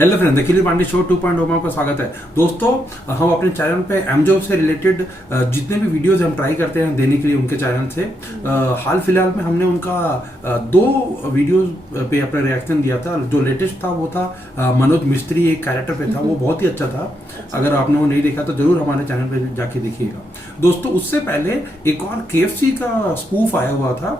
Hello friends, अखिल Pandey show 2.0 में आपका स्वागत है। दोस्तों, हम अपने चैनल पे एमजॉब से रिलेटेड जितने भी वीडियोस हम ट्राई करते हैं देने के लिए उनके चैनल से हाल फिलहाल में हमने उनका 2 वीडियोस पे अपना रिएक्शन दिया था। जो लेटेस्ट था वो था मनोज मिस्त्री, एक कैरेक्टर पे था, वो बहुत ही अच्छा था। अगर आपने वो नहीं देखा तो जरूर हमारे चैनल पे जाके देखिएगा। दोस्तों, उससे पहले एक और KFC का स्पूफ आया हुआ था,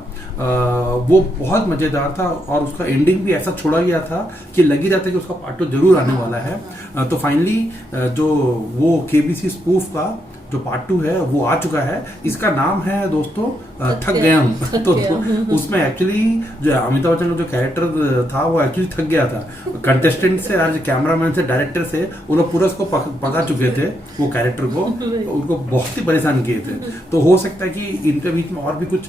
वो बहुत मजेदार था और उसका एंडिंग भी ऐसा छोड़ा गया था कि लग ही रहा था कि उसका पार्ट 2 जरूर आने वाला है। तो फाइनली जो वो KBC स्पूफ का जो पार्ट 2 है वो आ चुका है। इसका नाम है दोस्तों थक गया हूँ। तो उसमें एक्चुअली जो अमिताभ बच्चन का जो कैरेक्टर था वो एक्चुअली थक गया था। कंटेस्टेंट से और कैमरामैन से डायरेक्टर से वो लोग पूरा उसको पका चुके थे, वो कैरेक्टर को उनको बहुत ही परेशान किए थे। तो हो सकता है कि इनके बीच में और भी कुछ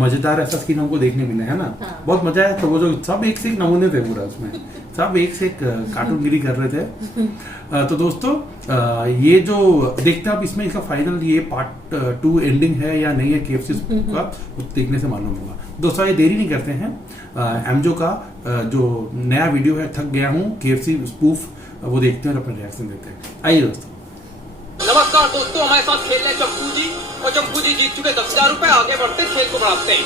मजेदार ऐसा सीन हमको देखने मिले, है ना। बहुत मजा आया। तो वो जो सब एक से एक नमूने थे, पूरा उसमें सब एक से एक कार्टूनगिरी कर रहे थे। तो दोस्तों, ये जो देखते हैं आप इसमें इसका फाइनल ये पार्ट 2 एंडिंग है या नहीं है KFC का, उस देखने से मालूम होगा। दोस्तों, ये देरी नहीं करते हैं, एमजो का जो नया वीडियो है थक गया हूँ KFC स्पूफ, वो देखते हैं और अपना रिएक्शन देते हैं। आइए दोस्तों। नमस्कार दोस्तों, हमारे साथ खेल रहे चंपू जी, और चंपू जी जीत चुके 10,000 रुपए। आगे बढ़ते खेल को बढ़ाते हैं।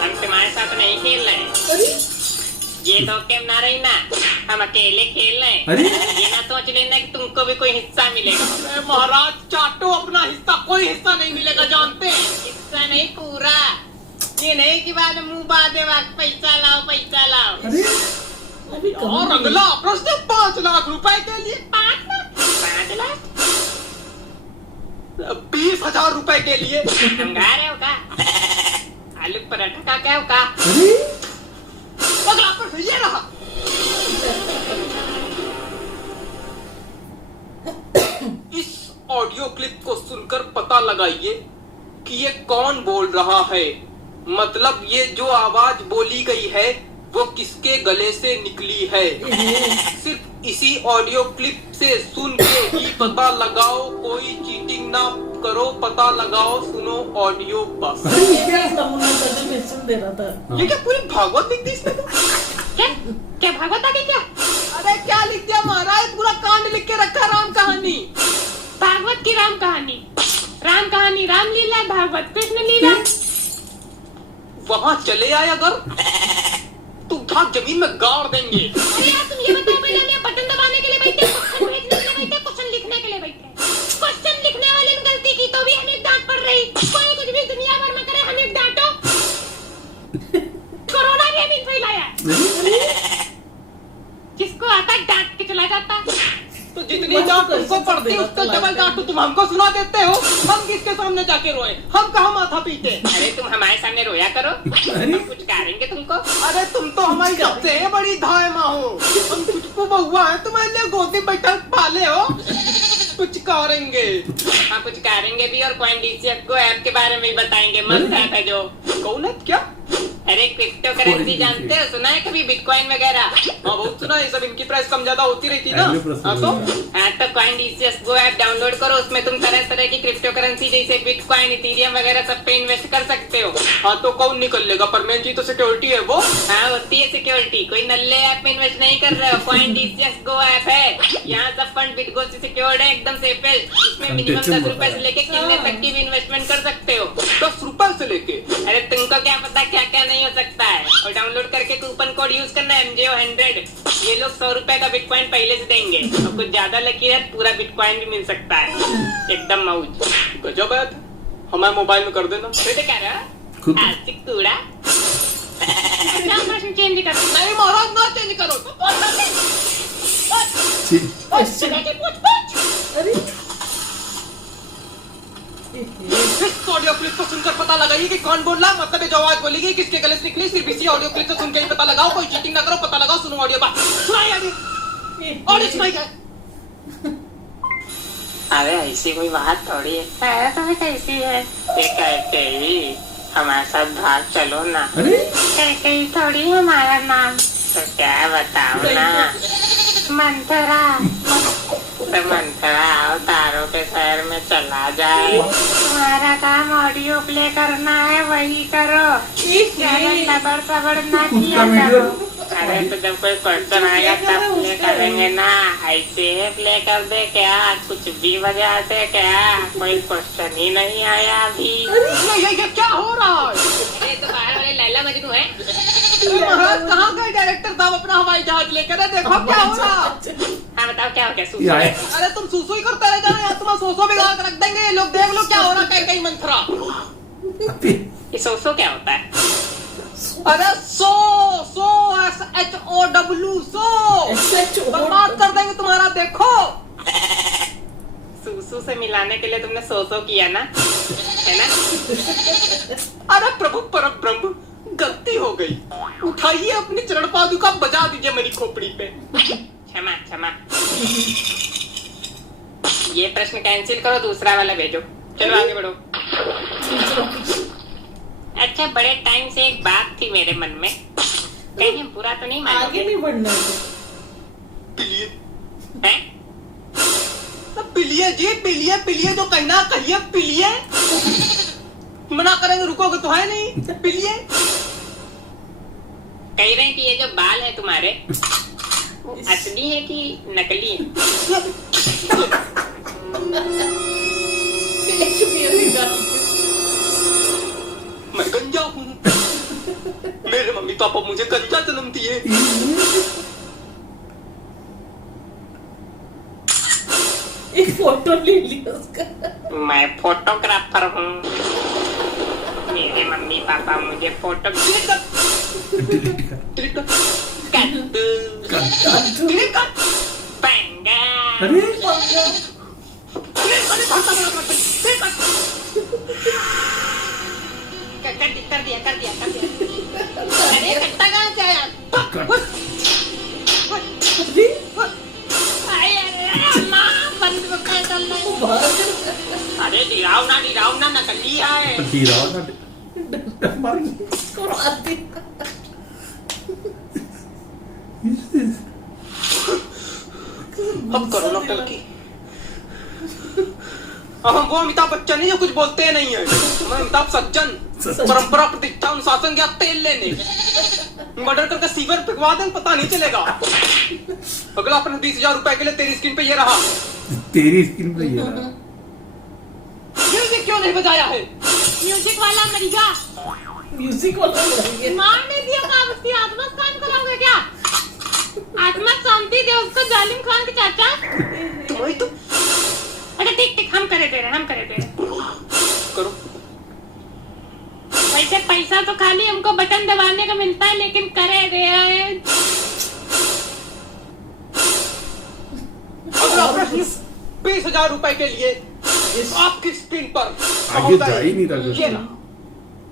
हम तुम्हारे साथ नहीं खेल रहे, ये तो गेम ना रही ना, हम अकेले खेल रहे हैं। अरे ये ना सोच लेना कि तुमको भी कोई हिस्सा मिलेगा। अरे महाराज, चाटो अपना हिस्सा, कोई हिस्सा नहीं मिलेगा, जानते हैं। हिस्सा नहीं पूरा, ये नहीं कि बाद में मुंह बादे वक्त पैसा लाओ पैसा लाओ। और अगला प्रश्न 5 लाख रुपए के लिए 5 लाख 20,000 रुपए के लिए। अंगार है का आलू पराठा का क्या होगा। अगला प्रश्न ये रहा। इस ऑडियो क्लिप को सुनकर पता लगाइए कि ये कौन बोल रहा है। मतलब ये जो आवाज बोली गई है वो किसके गले से निकली है। सिर्फ इसी ऑडियो क्लिप से सुन के ही पता लगाओ, कोई चीटिंग ना करो, पता लगाओ, सुनो ऑडियो बस। ये क्या पूरी भागवत लिख दी इसने? क्या भागवत आ गई क्या? अरे क्या लिख दिया महाराज, पूरा कांड लिख के रखा, राम कहानी। भागवत की राम कहानी, राम कहानी, रामलीला, भागवत कृष्ण लीला। वहाँ चले आए अगर तो उठा जमीन में गाड़ देंगे। अरे यार, तुम ये बताओ, पहले हम बटन दबाने के लिए बैठे, क्वेश्चन भेजने के लिए बैठे, क्वेश्चन लिखने के लिए बैठे। क्वेश्चन लिखने वाले ने गलती की तो भी हमें डांट पड़ रही। कोई कुछ भी दुनिया भर में करे, हमें डांटो। कोरोना भी अभी फैलाया, जिसको आता डांट के चला जाता। तो जितनी डांट तुमको पड़ती है उसका डबल डांट तुम हमको सुना देते हो। हम किसके सामने जाके रोए? हम कहाँ माथा पीटे? अरे तुम हमारे सामने रोया करो, हम कुछ करेंगे तुमको। अरे तुम तो हमारी सबसे बड़ी धाय माँ हो। हम तुझको बहुआ है, तुम्हारे लिए गोदी बैठा पाले हो। कुछ करेंगे, हाँ कुछ करेंगे भी, और CoinDCX को ऐप के बारे में भी बताएंगे। मस्त ऐप है जो। कौन है क्या? अरे क्रिप्टो करेंसी जानते हो, सुना है कभी बिटकॉइन वगैरह? हाँ बहुत सुना है, सब इनकी प्राइस कम ज्यादा होती रहती ना। हाँ तो CoinDCX Go ऐप डाउनलोड करो, उसमें तुम तरह तरह की क्रिप्टो करेंसी जैसे बिटकॉइन, इथेरियम वगैरह सब पे इन्वेस्ट कर सकते हो। हाँ तो कौन निकल लेगा? पर मेन चीज तो सिक्योरिटी है वो। हाँ होती है सिक्योरिटी, कोई नल्ले ऐप में इन्वेस्ट नहीं कर रहे हो। CoinDCX Go ऐप है, यहाँ सब फंड बिटगो से सिक्योर्ड है, एकदम सेफ है। इसमें मिनिमम 10 रुपए से लेके कितने तक की भी इन्वेस्टमेंट कर सकते हो। 10 रुपए से लेके? अरे तुमको क्या पता क्या क्या नहीं हो सकता है। और डाउनलोड करके कूपन कोड यूज करना है MJO100। ये लोग 100 रुपए का बिटकॉइन पहले से देंगे, और कुछ ज्यादा लकी है पूरा बिटकॉइन भी मिल सकता है, एकदम मौज। गजब है। हमारे मोबाइल में कर देना। बेटे क्या रहा आस्तिक कूड़ा। अच्छा प्रश्न चेंज कर। नहीं महाराज, ना चेंज करो। इस ऑडियो क्लिप को सुनकर पता लगाइए कि कौन बोल रहा, मतलब ये जो आवाज बोली गई किसके गले से निकली। सिर्फ इसी ऑडियो क्लिप को सुन के ही पता लगाओ, कोई चीटिंग ना करो, पता लगाओ, सुनो ऑडियो बस। सुनाइए अभी ऑडियो सुनाइए। अरे ऐसी कोई बात थोड़ी है, तुम्हें कैसी है ये कहते ही हमारे साथ भाग चलो ना। कहते ही थोड़ी हमारा नाम, तो क्या बताओ ना। मंथरा, तो मंथरा आओ, तारों के शहर में चला जाए। तुम्हारा काम ऑडियो प्ले करना है, वही करो। ज्यादा सबर ना किया करो। अरे तो जब कोई क्वेश्चन आएगा तब प्ले करेंगे ना, ऐसे प्ले कर दे क्या, कुछ भी बजा दे क्या, कोई क्वेश्चन ही नहीं आया अभी। ये क्या हो रहा है? अरे तो बाहर वाले लैला मजनू है। महाराज कहाँ गए डायरेक्टर साहब अपना हवाई जहाज लेकर? देखो क्या हो रहा। हाँ बताओ क्या हो गया? ये आए। अरे तुम सुसु ही करते रह जाना यार, तुम्हारा सोसो बिगाड़ कर रख देंगे ये लोग। देख लो क्या हो रहा है, कहीं मंत्रा। ये सोसो क्या होता है? अरे सो SHOW सो बर्बाद कर देंगे तुम्हारा। देखो सुसु से मिलाने के लिए तुमने सोसो किया ना, है ना? अरे प्रभु परब्रह्म, गलती हो गई। उठाइए अपनी चरण पादुका, बजा दीजिए मेरी खोपड़ी पे। क्षमा क्षमा। ये प्रश्न कैंसिल करो, दूसरा वाला भेजो। चलो आगे बढ़ो। अच्छा, बड़े टाइम से एक बात थी मेरे मन में, कहीं बुरा तो नहीं मानोगे? आगे नहीं बढ़ना है। पिलिए हैं? पिलिए जी, पिलिए पिलिए, जो कहना कहिए, पिलिए। मना करेंगे रुकोगे तो है नहीं। पिलिए। कह रहे हैं कि ये जो बाल है तुम्हारे, वो असली है कि नकली है? मैं गंजा हूँ। मेरे मम्मी पापा मुझे गंजा जन्म दिए। एक फोटो ले लिया उसका। मैं फोटोग्राफर हूँ। मेरे मम्मी पापा मुझे फोटो डिलीट कर। डिलीट कर। डिलीट कर। पंगा। अरे कर दिया। अरे कट्टा कहाँ से आया? अम्मा, बंद कर दो। अरे डिराव ना, नकली है। अब करो ना टर्की। अब हम वो अमिताभ बच्चन नहीं जो कुछ बोलते नहीं है। मैं अमिताभ सज्जन, परंपरा प्रतिष्ठा अनुशासन गया तेल लेने। मर्डर करके सीवर फेंकवा दें, पता नहीं चलेगा। अगला अपने 20,000 रुपए के लिए तेरी स्क्रीन पे ये रहा। तेरी स्क्रीन पे ये रहा। म्यूजिक क्यों नहीं बजाया है? म्यूजिक वाला मरिया। म्यूजिक वाला लगे। मारने दिया का उसकी आत्मा शांत कराओगे क्या? आत्मा शांति दे उसको, जालिम खान के चाचा। तुम्हारी तो अरे ठीक, हम करे दे रहे। करो। वैसे पैसा तो खाली हमको बटन दबाने का मिलता है, लेकिन करे दे रहे हैं। अगला प्रश्न 20,000 रुपए के लिए आपकी स्क्रीन पर आगे जा ही नहीं रहा। ये ना।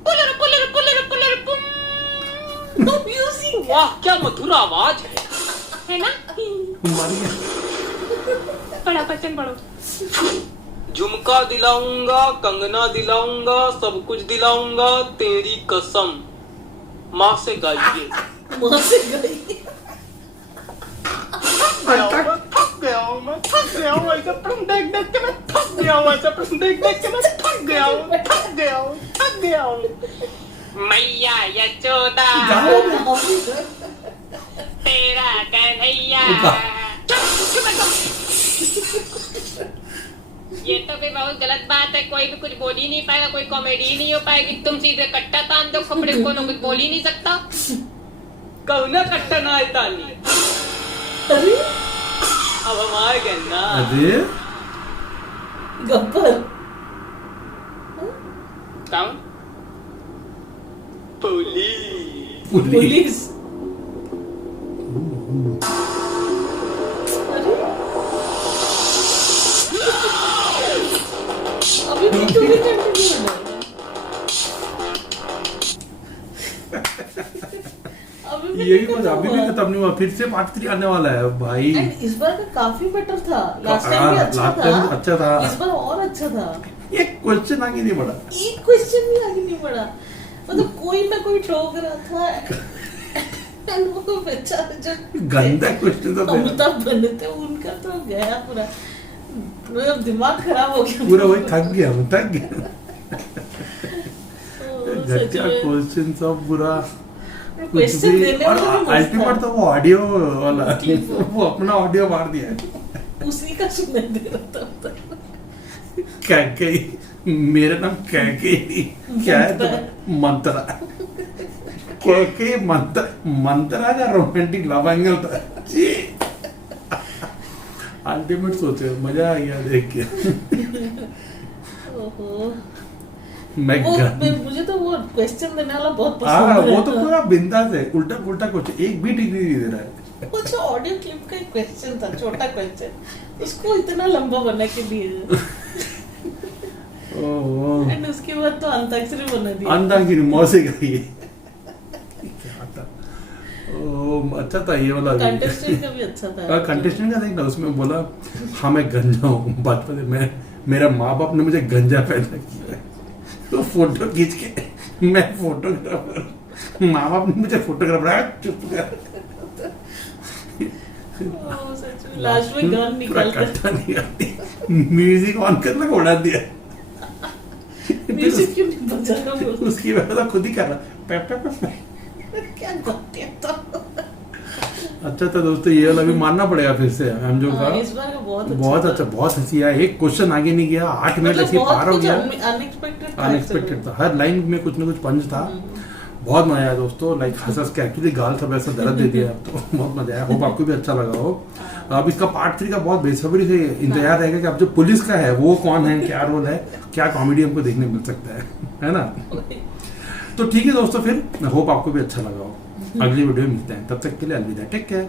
पुलर पुम। वाह क्या मधुर आवाज है ना? बड़ा बच्चन पढ़ो। झुमका दिलाऊंगा, कंगना दिलाऊंगा, सब कुछ दिलाऊंगा, तेरी कसम। माँ से गाइए। वहां से गई। थक गया हूँ मैं, ऐसा प्रश्न देख के मैं थक गया हूँ, ऐसा प्रश्न देख के मैं थक गया हूँ। मैया यशोदा, तेरा कन्हैया। ये तो भी बहुत गलत बात है, कोई भी कुछ बोल ही नहीं पाएगा, कोई कॉमेडी नहीं हो पाएगी। तुम सीधे कट्टा तान दो कपड़े को, कुछ बोल ही नहीं सकता। कौना कट्टा ना है तानी। अरे अब हम आए गए ना। अरे गब्बर। कौन? पुलिस। अभी भी क्यों नहीं कंटिन्यू होना? ये भी कुछ अभी भी खत्म नहीं हुआ, फिर से पार्ट 3 आने वाला है भाई। And इस बार का काफी बेटर था, लास्ट टाइम भी अच्छा था, इस बार और अच्छा था। एक क्वेश्चन आगे नहीं बढ़ा, एक क्वेश्चन भी आगे नहीं बढ़ा, मतलब कोई ना कोई ठोक रहा था। And वो बेचारा जो गंदा क्वेश्चन था, अमिताभ बने थे उनका तो गया पूरा, मतलब दिमाग खराब हो गया पूरा वही थक गया। घटिया सच में। क्वेश्चन सब बुरा। क्वेश्चन देने और वाला भी अल्टीमेट मस्त तो वो ऑडियो वाला वो अपना ऑडियो मार दिया है। था। उसी का सुनने दे रहा था। कैके मेरा नाम कैके क्या है तो मंत्रा कैके मंत्रा का रोमांटिक लव एंगल था जी। अल्टीमेट सोचे मजा आ गया देख के। ओहो। मैं मुझे तो वो क्वेश्चन देने वाला बहुत हाँ पसंद वो तो पूरा बिंदास है, उल्टा पुल्टा कुछ एक भी डिग्री नहीं दे रहा है। वो जो ऑडियो क्लिप का एक क्वेश्चन था, छोटा क्वेश्चन, उसको इतना लंबा बना के दिए। ओह एंड उसके बाद तो अंताक्षरी बना दिया। अंताक्षरी मौसे का ये क्या था। ओह अच्छा था ये वाला। कंटेस्टेंट का भी अच्छा था। कंटेस्टेंट का देखना उसमें बोला हाँ मैं गंजा हूँ, बचपन में मेरा माँ बाप ने मुझे गंजा पैदा किया है, तो फोटो खींच के मैं फोटोग्राफर, माँ बाप ने मुझे फोटोग्राफर चुप कर। लास्ट में गन निकलता म्यूजिक ऑन कर लगा उड़ा दिया। म्यूजिक क्यों नहीं बजा रहा? उसकी वजह खुद ही कर रहा पैप पैप पैप। क्या गलती था। अच्छा तो दोस्तों ये वाला भी मानना पड़ेगा फिर से एमजो का। इस बार का बहुत अच्छा बहुत हंसी आया, एक क्वेश्चन आगे नहीं गया, 8 मिनट ऐसे पार हो गया। अनएक्सपेक्टेड था, हर लाइन में कुछ ना कुछ पंच था। बहुत मजा आया दोस्तों, लाइक हंस हंस के एक्चुअली गाल सब ऐसा दर्द दे दिया तो बहुत मजा आया। होप आपको भी अच्छा लगा हो। अब इसका पार्ट 3 का बहुत बेसब्री से इंतजार रहेगा कि अब जो पुलिस का है वो कौन है, क्या रोल है, क्या कॉमेडी हमको देखने मिल सकता है ना। तो ठीक है दोस्तों, फिर होप आपको भी अच्छा लगा हो। अगली वीडियो में मिलते हैं, तब तक के लिए अलविदा, टेक केयर।